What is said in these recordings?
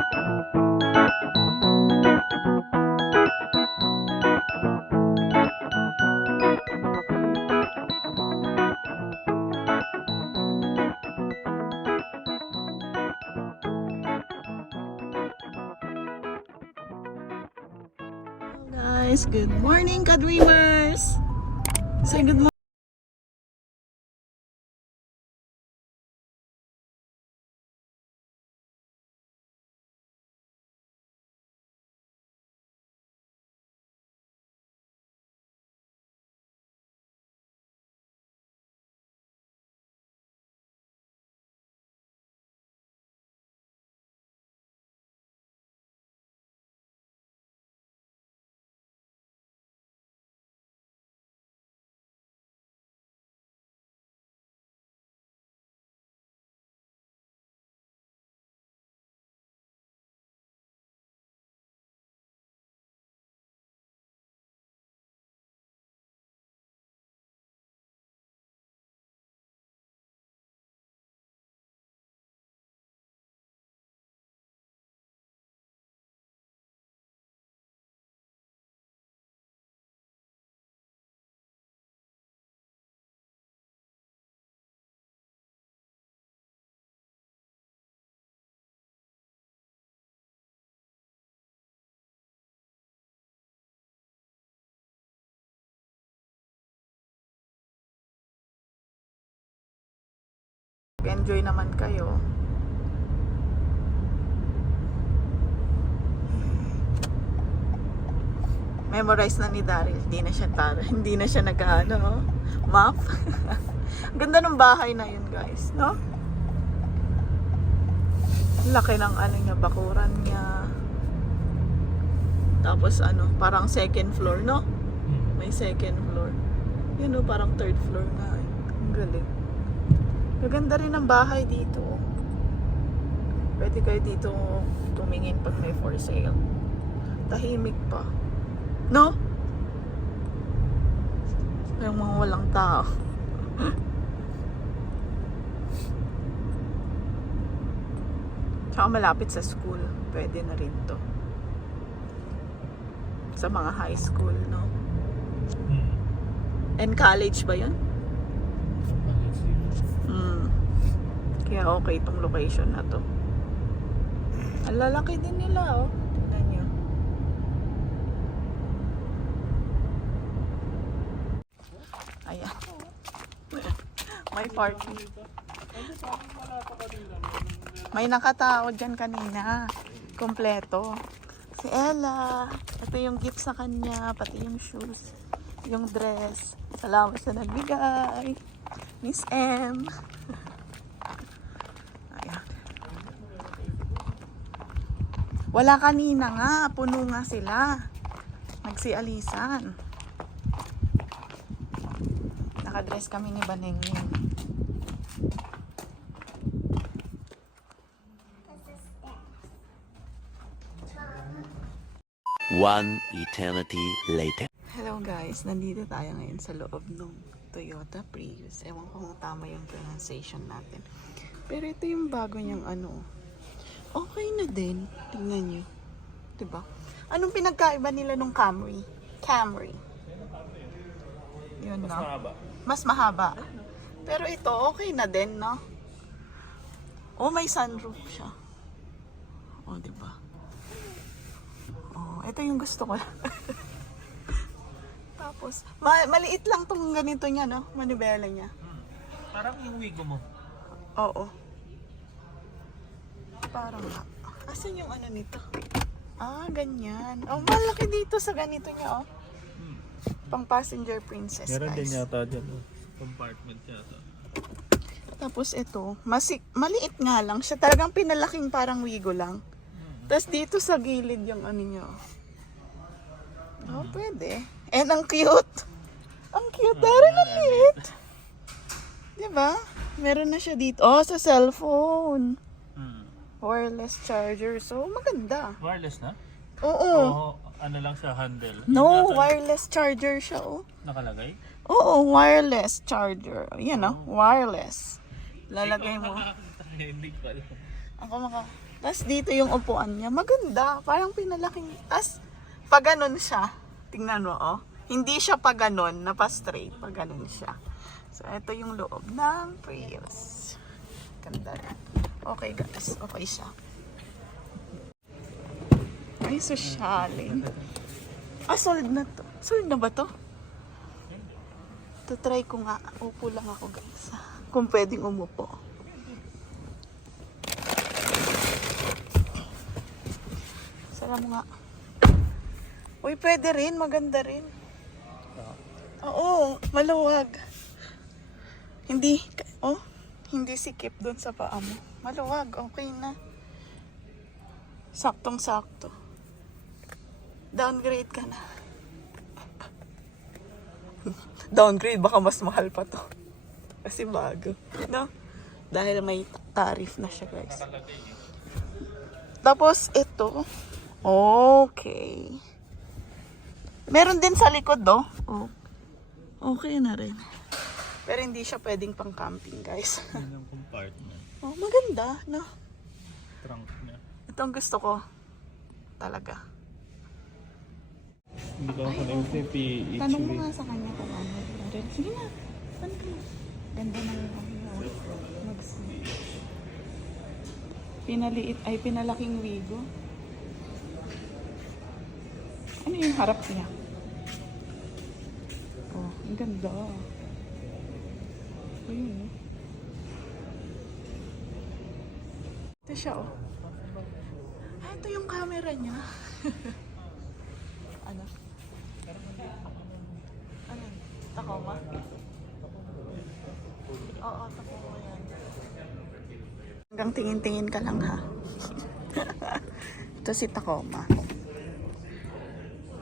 Guys, good morning, ka-dreamers! Say good morning. Enjoy naman kayo. Memorize na ni Daryl. Hindi na siya nag-ano, map. Ganda ng bahay na yun, guys, no? Laki ng ano niya, bakuran niya. Tapos ano, parang second floor, no? May second floor. Yun, no, parang third floor nga. Ang galing. Maganda rin ang bahay dito. Pwede kayo dito tumingin pag may for sale. Tahimik pa. No? Yung mga walang tao. Tsaka malapit sa school. Pwede na rin to. Sa mga high school, no? And college ba yun? Kaya okay itong location na to. Ang lalaki din nila, oh. Tingnan nyo. Ayan. May parking. May nakatao dyan kanina. Kompleto. Si Ella. Ito yung gift sa kanya. Pati yung shoes. Yung dress. Salamat sa nagbigay. Miss M. Wala kanina nga, puno nga sila. Nagsialisan. Nakadress kami ni Banengin. One eternity later. Hello guys, nandito tayo ngayon sa loob ng Toyota Prius. Ewan ko kung tama yung pronunciation natin. Pero ito yung bago niyang ano. Okay na din. Tingnan nyo. Diba? Anong pinagkaiba nila nung Camry? Camry. Yun, no? Mas mahaba. Pero ito, okay na din, no? Oh, may sunroof siya. Oh, diba? Oh, ito yung gusto ko. Tapos, maliit lang tong ganito niya, no? Manibela niya. Parang yung Wigo mo. Oo. Parang nga. Asan yung ano nito? Ah, ganyan. Oh, malaki dito sa ganito niya, oh. Pang passenger princess, Meron guys. din yata dyan. Compartment yata. Tapos ito, maliit nga lang. Siya talagang pinalaking parang Wigo lang. Tapos dito sa gilid yung ano niya. Oh, pwede. And ang cute. Ang cute. Daryl, ang liit. Diba? Meron na siya dito. Oh, sa cellphone. Wireless charger. So, maganda. Wireless na? Oo. Oo. Ano lang siya, handle? No, Yun yata wireless charger siya, oh. nakalagay? Oo, wireless charger. Yan, oh. Wireless. Lalagay mo. Hindi ko alam. Tapos dito yung upuan niya. Maganda. Parang pinalaking. Tapos pag ganun siya. Tingnan mo, oh. Hindi siya pag ganun, na pa straight. Pag ganun siya. So, ito yung loob ng Prius. Ganda rin. Okay guys. Okay siya. Ay, sosyalin. Sold na to. Sold na ba to? Try ko nga. Upo lang ako guys. Kung pwedeng umupo. Sara mo nga. Uy, pwede rin. Maganda rin. Oo, maluwag. Hindi, hindi sikip dun sa paa mo. Maluwag, okay na. Saktong-sakto. Downgrade ka na. Downgrade, baka mas mahal pa to. Kasi bago. No? Dahil may tariff na siya, guys. Tapos, ito. Okay. Meron din sa likod, do. Oh. Okay na rin. Pero hindi siya pwedeng pang camping, guys. Yun ang compartment. Oh, maganda, no? Trunk niya. Ito ang gusto ko. Talaga. Hindi ko ako na-MVP each Tanong mo week. nga sa kanya kung ano. Sige na. Ano ka? Ganda na yung pinalaking wigo. Ano yung harap niya? Oh, ang ganda. Ayun. Ito siya, oh. Ito yung camera niya. Ano? Ano? Tacoma? Oo, Tacoma yan. Hanggang tingin-tingin ka lang, ha? Ito si Tacoma.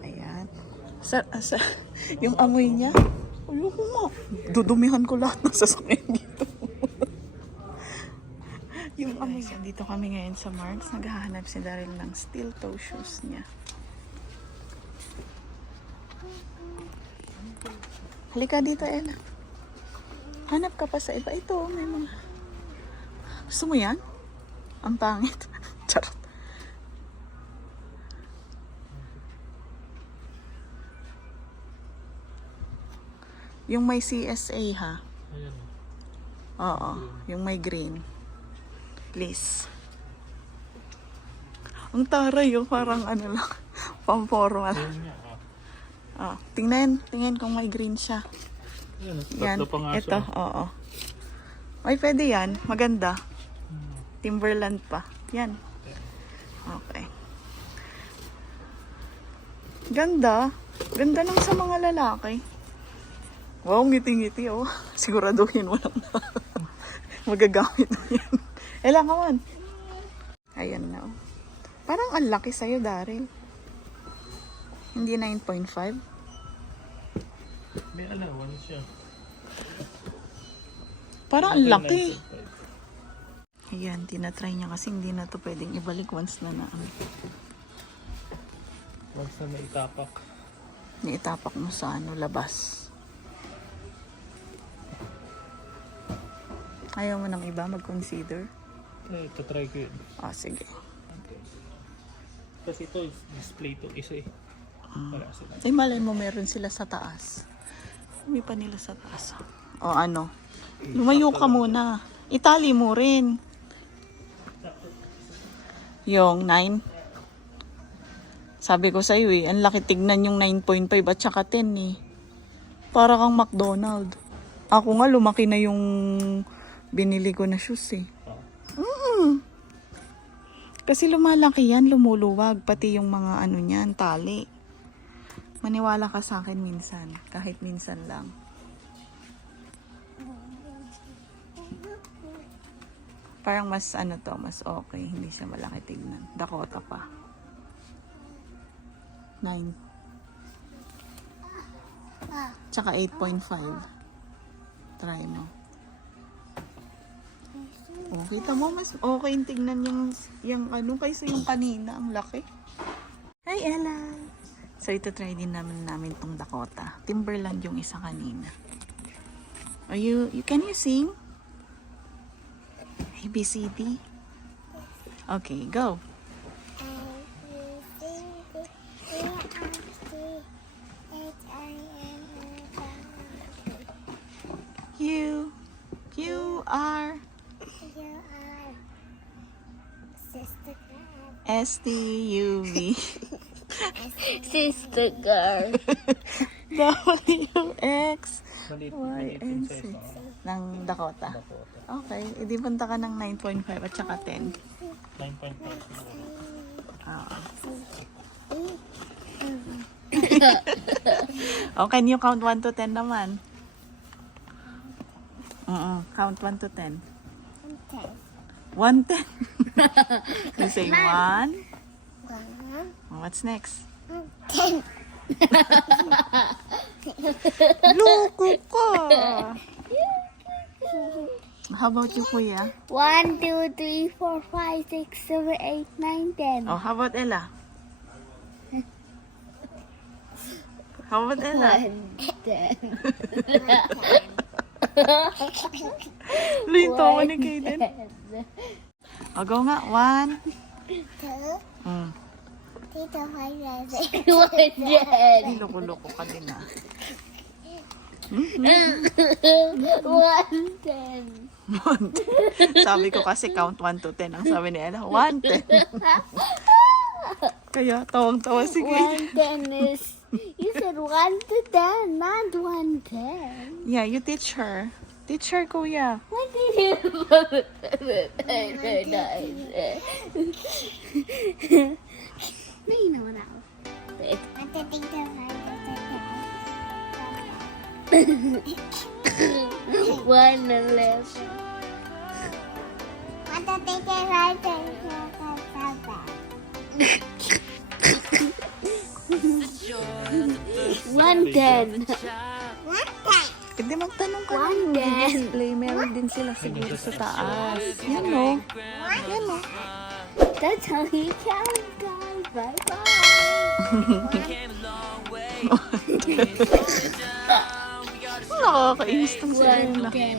Ayan. Yung amoy niya. Ayoko mo. Dudumihan ko lahat ng sasakyan dito. Yung amoy niya. Dito kami ngayon sa Marks. Naghahanap si Daryl ng steel toe shoes niya. Halika dito, Ella. Hanap ka pa sa iba. Ito, may mga... Gusto mo yan? Ang pangit. Charot. Yung may CSA, ha? Ayan. Oo, yung may green. Please. Ang taray, oh. Parang ano lang. Pamformal. Ayan niya. Tingnan kung may green siya. Ayan. Yan, Tatlo pa nga ito, siya. oo. Ay, pwede yan. Maganda. Timberland pa. Yan. Okay. Ganda. Ganda lang sa mga lalaki. Wow, ngiti-ngiti, oh. Siguraduhin mo lang na. Magagamit mo yan. Elang ka man. Ayan na, oh. Parang ang laki sa'yo, Daryl. Hindi 9.5. May allowance siya. Parang ang laki. Ayan, tinatry niya kasi hindi na to pwedeng ibalik once na Once na naitapak. Niitapak mo sa labas. Ayaw mo ng iba mag-consider? Ito try ko yun. Sige. Kasi ito, display to isa eh. Wala sila. Malay mo meron sila sa taas. May pa nila sa taas. O ano? Lumayo ka muna. Itali mo rin. Yung 9. Sabi ko sa'yo eh, ang laki tignan yung 9.5 at saka 10 eh. Para kang McDonald. Ako nga lumaki na yung binili ko na shoes eh. Kasi lumalaki yan, lumuluwag. Pati yung mga ano niyan, tali. Maniwala ka sa akin minsan. Kahit minsan lang. Parang mas mas okay. Hindi siya malaki tignan. Dakota pa. 9. Tsaka 8.5. Try mo. Oh, kita mo, mas okay yung tignan yung ano, kaysa yung kanina. Ang laki. Hi, Ella! So, ito try din namin tong Dakota. Timberland yung isa kanina. Can you sing? ABCD? Okay, go. Q, QR, STUV, Sister girl. WX, Maliit yung size ng Dakota. Okay, edi punta ka ng 9.5 at saka 10. 9.5 siguro. Oh, can you count 1 to 10 naman? Count 1 to 10. 1 10. You say 1. What's next? 10. Loko ka! How about you, kuya? 1, 2, 3, 4, 5, 6, 7, 8, 9, 10. Oh, how about Ella? How about Ella? 10. Lito ko ni Kaden. O, go nga. 1. 2, 3, 4, 5, 6, 7, Loko-loko ka din ah. 1, 10. Sabi ko kasi count 1 to 10. Ang sabi ni Ella, 1, 10. Kaya tawang-tawa si Kaden. 1, 10 is, you said 1 to 10, not 1, 10. Yeah, you teach her. Teach her, kuya. What did you No, you know now. One left. One ten. Hindi magtanong ka One lang. ten. Display, meron din sila siguro sa taas. Yan o. Yan o. That's how you count, guys. Bye bye. Nakakainis tong si One Ella. ten.